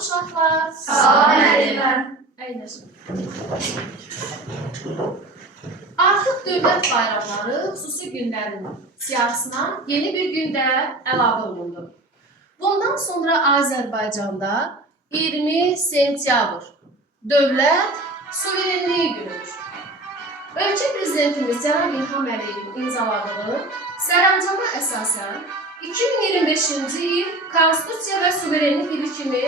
uşaqlar. Salam müəllimə. Əyləşin. Artıq dövlət bayramları xüsusi günlərin siyahısına yeni bir gündə əlavə olundu. Bundan sonra Azərbaycanda 20 sentyabr Dövlət Suverenliyi günüdür. Ölkə prezidentimiz Cənab İlham Əliyevin imzaladığı sərəncama əsasən 2025-ci il Konstitusiya və suverenlik ili kimi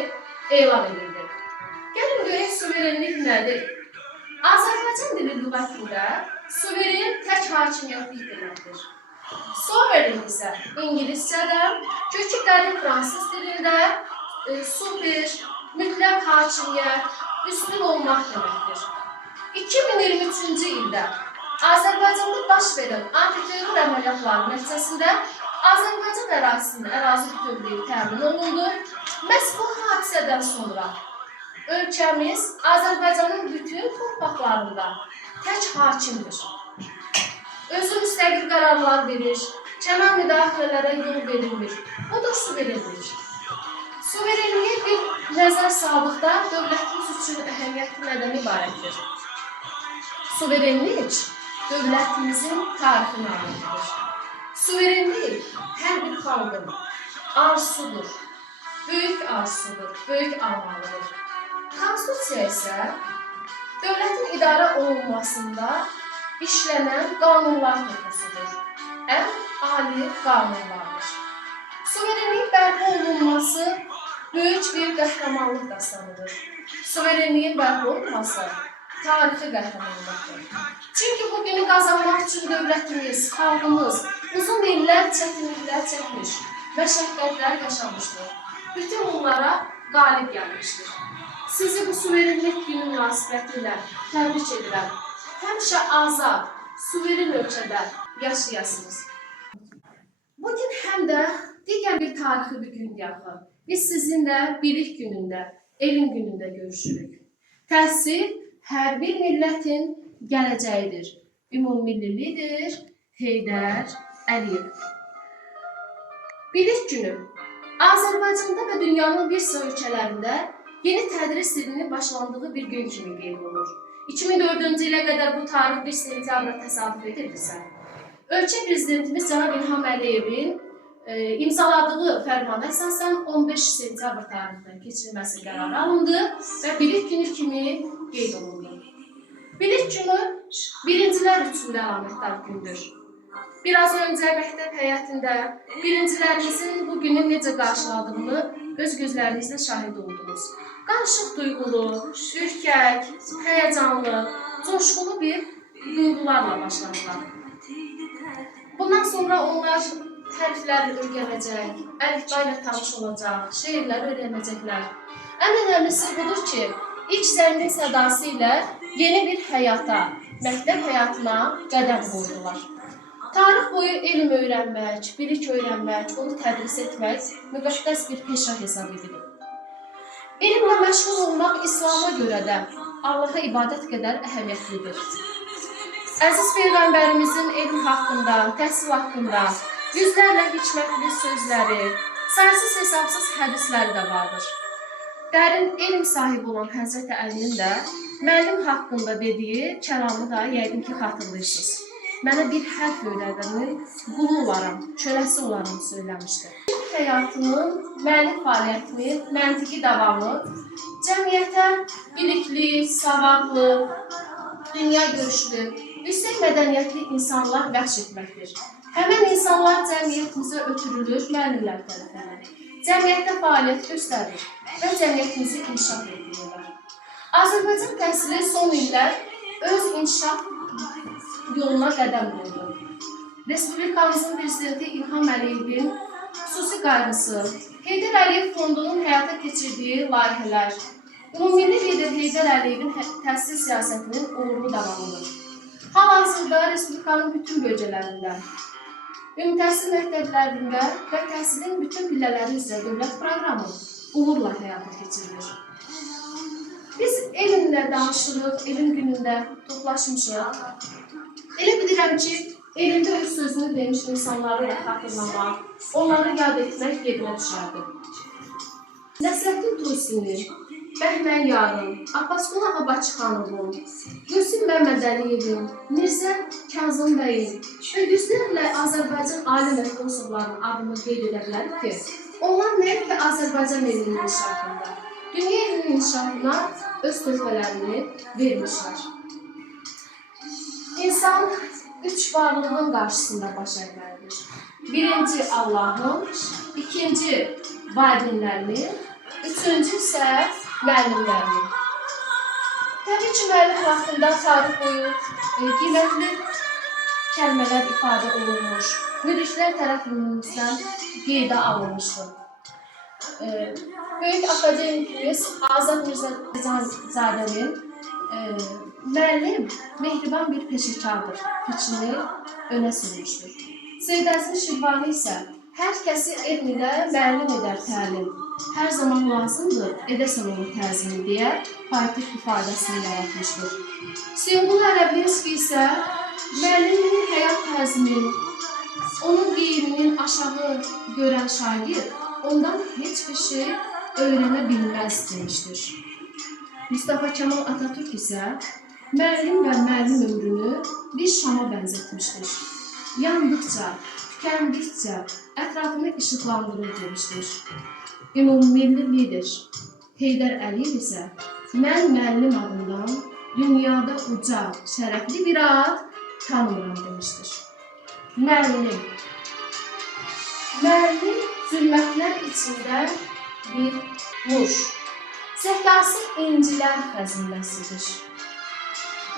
elan edildi. Gəlin görək suverenlik nədir? Azərbaycan dili lüğətində suveren tək hakimiyyətlik deməkdir. Sovereign isə ingiliscədən, kökü qədim fransız dilində super, mütləq hakimiyyət, üstün olmaq deməkdir. 2023-cü ildə Azərbaycanda baş verən antiterror əməliyyatları nəticəsində Azərbaycan ərazisinin ərazi bütövlüyü təmin olundu. Məhz bu hadisədən sonra ölkəmiz Azərbaycanın bütün torpaqlarında tək hakimdir. Özü müstəqil qərarlar verir, kənar müdaxilələrə yol verilmir. Bu da suverenlik. Suverenliyə bir nəzər saldıqda dövlətimiz üçün əhəmiyyətli nədən ibarətdir? Suverenlik dövlətimizin tarixini anlatır. Suverenlik hər bir xalqın arzusudur, böyük arzusudur, böyük armağanıdır. Konstitusiya isə dövlətin idarə olunmasında işlənən qanunlar toplusudur. Ən ali qanunlardır. Suverenliyin bərpa olunması böyük bir qəhrəmanlıq dastanıdır. Suverenliyin bərpa olunması tarixi qəhrəmanlıqdır. Çünki bu günü qazanmaq üçün dövlətimiz, xalqımız uzun illər çətinliklər çəkmiş, məşəqqətlər yaşamışdır. Bütün bunlara qalib gəlmişdir. Sizi bu suverenlik günü münasibətilə təbrik edirəm. Həmişə azad, suveren ölkədə yaşayasınız. Bugün həm də digər bir tarixi bir gün yaxın. Biz sizinlə bilik günündə, elm günündə görüşürük. Təhsil hər bir millətin gələcəyidir. Ümummillilidir Heydər Əliyev. Bilik günü Azərbaycanda və dünyanın bir sıra ölkələrində yeni tədris ilinin başlandığı bir gün kimi qeyd olunur. 2004-cü ilə qədər bu tarix 1 sentyabra təsadüf edirsə, ölkə prezidentimiz Cənab İlham Əliyevin imzaladığı fərmana əsasən 15 sentyabr tarixinin keçirilməsi qərarı alındı və bilik günü kimi qeyd olundu. Bilik günü birincilər üçün də əlamətdar gündür. Biraz öncə məktəb həyətində birincilərimizin bu günü necə qarşıladığını öz gözlərinizlə şahid oldunuz. Qarışıq duyğulu, ürkək, həyəcanlı, coşqulu bir duyğularla başladılar. Bundan sonra onlar hərflər öyrənəcək, əlifba ilə tanış olacaq, şeirlər öyrənəcəklər. Ən önəmlisi budur ki, ilk zəngin sədası ilə yeni bir həyata, məktəb həyatına qədəm qoydular. Tarix boyu elm öyrənmək, bilik öyrənmək, onu tədris etmək müqəddəs bir peşə hesab edilir. Elmlə məşğul olmaq İslama görə də Allaha ibadət qədər əhəmiyyətlidir. Əziz Peyğəmbərimizin elm haqqında, təhsil haqqında yüzlərlə hikmətli sözləri, saysız hesabsız hədisləri də vardır. Dərin elm sahibi olan Həzrəti Əlinin də müəllim haqqında dediyi kəlamı da yəqin ki xatırlayırsınız. Mənə bir hərf öyrədənin qulu olaram, köləsi olaram söyləmişdir. Həyatının, müəllim fəaliyyətinin məntiqi davamı cəmiyyətə bilikli, savadlı, dünya görüşlü, yüksək mədəniyyətli insanlar bəxş etməkdir. Həmən insanlar cəmiyyətimizə ötürülür müəllimlər tərəfindən. Cəmiyyətdə fəaliyyət göstərir və cəmiyyətimizi inkişaf etdirirlər. Azərbaycan təhsili son illər öz inkişaf yoluna qədəm qoydu. Respublikamızın prezidenti İlham Əliyevin xüsusi qayğısı, Heydər Əliyev Fondunun həyata keçirdiyi layihələr, ümumilli lider Heydər Əliyevin təhsil siyasətinin uğurlu davamıdır. Hal-hazırda Respublikanın bütün bölgələrində, ümumtəhsil məktəblərində və təhsilin bütün pillələri üzrə dövlət proqramı uğurla həyata keçirilir. Biz elmlə danışırıq, elm günündə toplaşmışıq. Elə bilirəm ki, elmdə öz sözünü demiş insanları da xatırlamaq, onları yad etmək yerinə düşərdi. Nəsrəddin Tusini, Bəhmən Yarım, Abbasqulu Abaçıxanovun, Gülsüm Məmmədəliyevin, Mirzə Kazım bəyin və yüzlərlə Azərbaycan ali məhbuslarının adını qeyd edə bilərik ki, onlar nəinki Azərbaycan elinin inkişafında, dünya elinin inkişafına öz töhfələrini vermişlər. İnsan üç varlığın qarşısında baş əyməlidir. Birinci Allahın, ikinci valideynlərinin, üçüncü isə müəllimlərinin. Təbii ki, müəllim vaxtında tarix boyu qiymətli kəlmələr ifadə olunmuş, müdriklər tərəfindən qeydə alınmışdır. Böyük akademikimiz Azad Mirzazadənin müəllim mehriban bir peşəkardır fikrini önə sürmüşdür. Seyid Əzim Şirvani isə hər kəsi elmidə müəllim edər təlim, hər zaman lazımdır edəsən onu təzimi deyə poetik ifadəsini yaratmışdır. Hüseynqulu Ərəblinski isə müəlliminin həyat təzimi, onun qeyrinin aşağı görən şagird ondan heç bir şey öyrənə bilməz demişdir. Mustafa Kemal Atatürk isə müəllim və müəllim ömrünü bir şama bənzətmişdir. Yandıqca, tükəndikcə ətrafını işıqlandırır demişdir. Ümummilli lider Heydər Əliyev isə mən müəllim adından dünyada uca, şərəfli bir ad tanımıram demişdir. Müəllim. Müəllim zülmətlər içində bir nur. Zəkası incilər xəzinəsidir.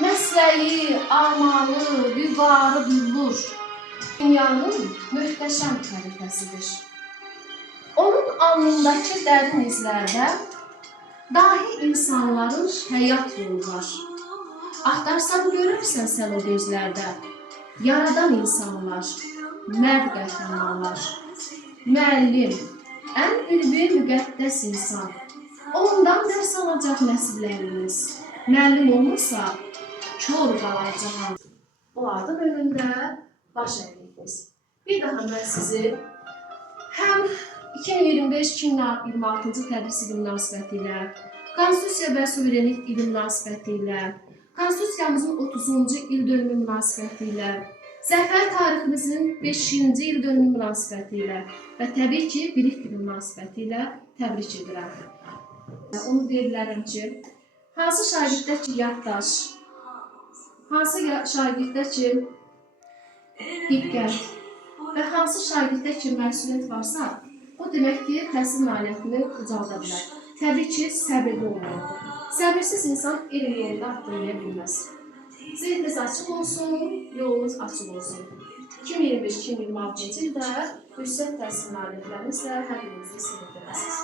Məsləyi, amalı, vüqarı büllur. Dünyanın möhtəşəm xəritəsidir. Onun alnındakı dərin izlərdə dahi insanların həyat yolu var. Axtarsan görürsən sən o gözlərdə. Yaradan insanlar, mərd qəhrəmanlar. Müəllim, ən ülvi müqəddəs insan. Ondan dərs alacaq nəsillərimiz. Müəllim olmasa, kör qalacaq. Onların önündə baş əyiniz. Bir daha mən sizi həm 2025-2026-cı tədris ili münasibəti ilə, Konstitusiya və Suverenlik ili münasibəti ilə, Konstitusiyamızın 30-cu il dönümü münasibəti ilə, Zəfər tariximizin 5-ci il dönümü münasibəti ilə və təbii ki, bilik günü münasibəti ilə təbrik edirəm. Onu deyirlərəm ki, hansı şagirddə ki yaddaş, hansı şagirddə ki diqqət və hansı şagirddə ki məsuliyyət varsa, o demək ki, təhsil nailiyyətini ucalda bilər. Təbii ki, səbirli olmalıdır. Səbirsiz insan elm yolunda addımlaya bilməz. Zihniniz açıq olsun, yolunuz açıq olsun. 2025-2026-cı ildə yüksək təhsil nailiyyətlərinizlə hər birinizi sevindirəsiniz.